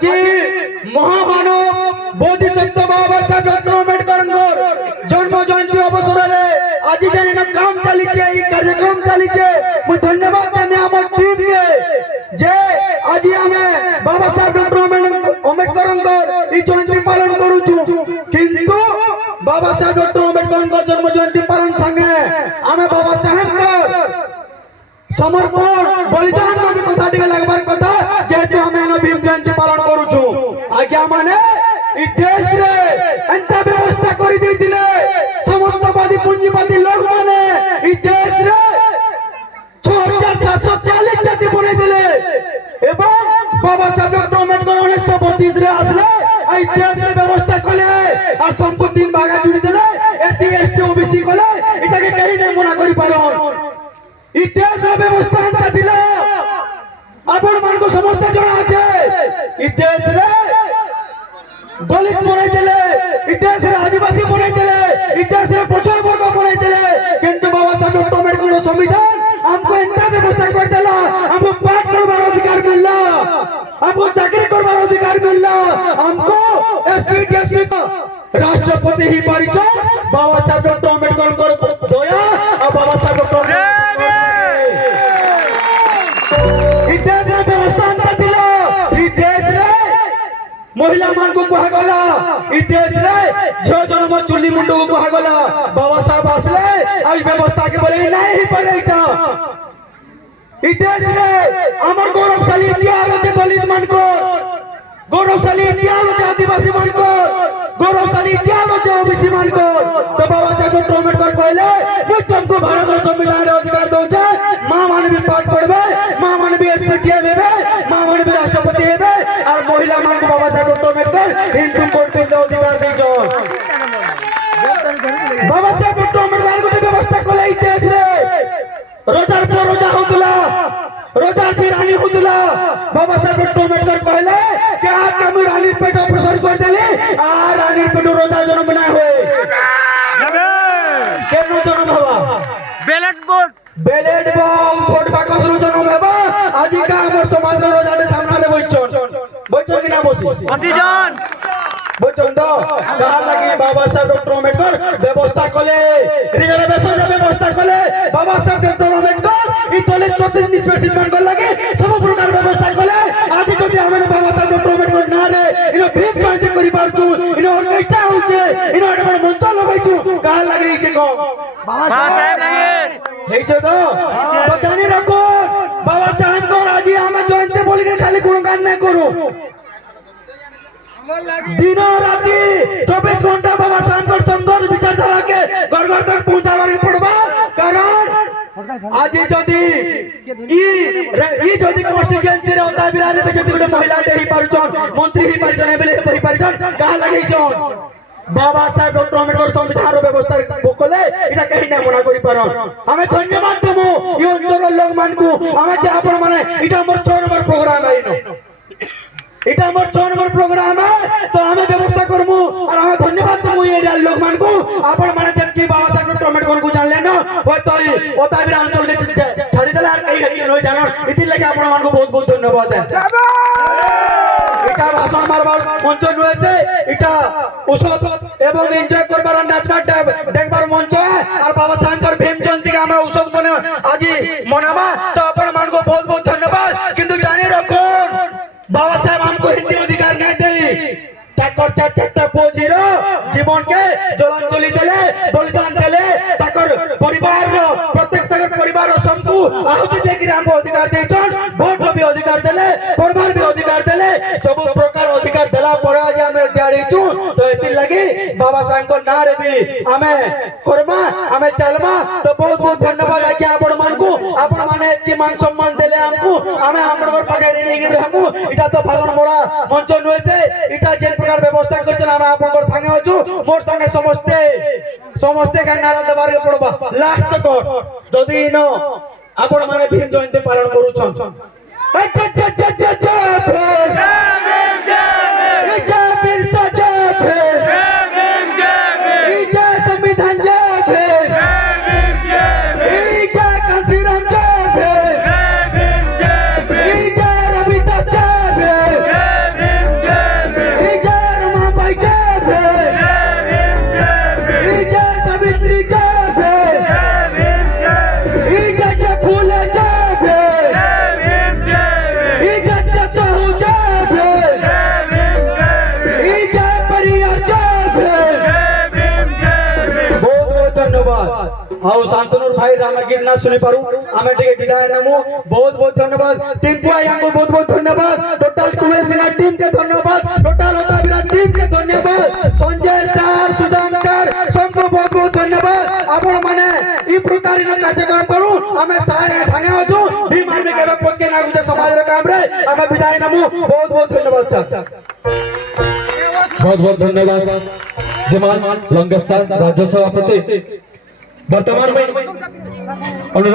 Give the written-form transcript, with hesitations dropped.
আজি মহামানব বোধিসত্ত্ব বাবা সাহেব ডক্টর আম্বেদকরঙ্কর জন্ম জয়ন্তী অবসরে আজি যেন কাম চালিছে এই কার্যক্রম চালিছে মু ধন্যবাদ দেনে আমার টিম কে যে আজি আমি বাবা সাহেব ডক্টর আম্বেদকরঙ্কর এই জয়ন্তী পালন করুছু কিন্তু বাবা সাহেব ডক্টর আম্বেদকরঙ্কর জন্ম জয়ন্তী পালন সঙ্গে আমি বাবা সাহেবকর समर्पण बलिदान में कथा टिके लगबार कथा जेतु हमें न भीम जयंती पालन करूछु आज्ञा माने इ देश रे एंता व्यवस्था करि दैतिले समन्तवादी पूंजीवादी लोग माने इ देश रे 6740 जाति बनै दिले एवं बाबा साहेब डॉक्टर अम्बेडकर 1932 रे आसले आई देश रे व्यवस्था कले और संपत्ति तीन भागा जुड़ी दिले एससी एसटी ओबीसी कले इटाके कहि नै मना करि पारन इतिहास व्यवस्था अंता दिला आपण मान को समस्त जणा আছে इतिहास रे दलित बनाई देले इतिहास रे आदिवासी बनाई देले इतिहास रे पछुआ वर्ग बनाई देले किंतु बाबा साहेब डॉक्टर अम्बेडकर का संविधान हमको इंता व्यवस्था कर देला हमको पाठ करवार अधिकार मिलला हमको चाकरी करवार अधिकार मिलला हमको एसपी डीएसपी को राष्ट्रपति ही परिचय बाबा साहेब डॉक्टर अम्बेडकर को दोया और बाबा साहेब डॉक्टर महिला मान को कहा गला इ देश रे झो जन्म चुली मुंडो को कहा गला बाबा साहब आसले आई व्यवस्था के बोले नहीं परे इटा इ देश रे हमर गौरवशाली इतिहास আছে दलित मान को गौरवशाली इतिहास আছে आदिवासी मान को गौरवशाली इतिहास আছে ओबीसी मान को तो बाबा साहब डॉक्टर अम्बेडकर कहले मैं तुमको भारत रे संविधान रे अधिकार दउ छे मां मान भी पाठ पढ़बे मां मान भी एसपीटी हेबे मां मान भी राष्ट्रपति हेबे और महिला मान को बाबा साहेब डॉक्टर अम्बेडकर हिंदू कोर्ट पे अधिकार दैछ बाबा साहेब डॉक्टर अम्बेडकर को व्यवस्था कले इ देश रे रोजार पर रोजा होतला रोजार से रानी होतला बाबा साहेब डॉक्टर अम्बेडकर कहले कि आज हम रानी पेट ऑपरेशन कर देले आ रानी पेट रोजा जन्म ना होए केनो जन्म हवा बैलेट बोर्ड बाकस रो जन्म हवा आज का हमर समाज रो रोजाडे सामना ले बइछन कि ना बसी जान बचन दो कहा लगी बाबा साहेब डॉक्टर अम्बेडकर व्यवस्था कले रिजर्वेशन रे व्यवस्था कले बाबा साहेब डॉक्टर अम्बेडकर इ दलित 34 स्पेसिफिक मान कर लगे सब प्रकार व्यवस्था कले आज जदी हमें बाबा साहेब डॉक्टर अम्बेडकर ना रे इनो भीम जयंती करि पारछु इनो ऑर्केस्ट्रा होचे इनो एटा मंच लगाइछु कहा लगी छे को बाबा साहेब लगे हेइछो तो जानि रखो बाबा साहेब को आज हमें जयंती बोल के खाली गुणगान नहीं करू दिनो राती 24 घंटा बाबा साहेब को संघर्ष विचारधारा के घर घर तक पहुंचावे पड़बा कारण आज जदी ई जदी कॉन्स्टिट्यूएंसी रे होता बिरारे पे जदी महिला टे ही पारुचन मंत्री ही पारुचन बेले ही पारुचन कहा लगे जन बाबा साहेब डॉक्टर अम्बेडकर संविधान रो व्यवस्था बोकले इटा कहि नै मना करि पारन हमें धन्यवाद देमु ई अंचल लोग मान को हमें जे आपण माने इटा हमर 6 नंबर प्रोग्राम आइनो इटा हमर 6 नंबर प्रोग्राम है तो हमें व्यवस्था करमु और हमें धन्यवाद देमु एरिया लोग मान को आपण माने जति बाबा साहेब डॉक्टर अम्बेडकर को जानले न होय तो ओता बिरा अंचल के छाड़ी देला और कहि हकी न जानो इति लगे आपण मान को बहुत बहुत धन्यवाद है इटा भाषण मारबार मंच नुए से इटा उसत एवं एंजॉय करबार नाचबार देखबार मंच है और बाबा साहेब भीम जयंती का हमें उसत बने आज मनाबा तो आपण मान को बहुत बहुत धन्यवाद किंतु जाने रखो बाबा साहेब हमको हिंदी अधिकार नहीं दे ताकर चारटा पोजीर जीवन के जलांजलि देले बलिदान देले ताकर परिवार रो प्रत्येक ताकर परिवार रो सबको आहुति देकि हमको अधिकार देछन वोट भी अधिकार देले परिवार भी अधिकार देले सब प्रकार अधिकार देला पर आज हमें डाड़ीचू तो एति लगी बाबा साहेब को ना रे भी हमें करमा हमें चलमा तो बहुत बहुत धन्यवाद है कि आपण मान को आपण माने कि मान सम्मान देले हमको हमें हमर पाके रेडी गिर हमु इटा तो फागण मोरा मंच नुए से इटा जे प्रकार व्यवस्था करछन हम आपनकर संगे होछु मोर संगे समस्ते का नारा देबार के पड़बा लास्ट कर जदी न आपण माने भीम जयंती पालन करूछन शांतनुर भाई राम गीत ना सुनी पारू आमे टिके विदाय नमु बहुत बहुत धन्यवाद टिंकू आया को बहुत बहुत धन्यवाद टोटल कुमेर सिन्हा टीम के धन्यवाद टोटल होता विराट टीम के धन्यवाद संजय सर सुदाम सर सबको बहुत बहुत धन्यवाद आपण माने ई प्रकार कार्यक्रम करू आमे संगे अछु बीमार में केबे पहुंच के ना गुजे समाज रे काम रे आमे विदाय नमु बहुत बहुत धन्यवाद सर बहुत बहुत धन्यवाद जमान लंगेश सर राज्य सभापति वर्तमान में अनुरोध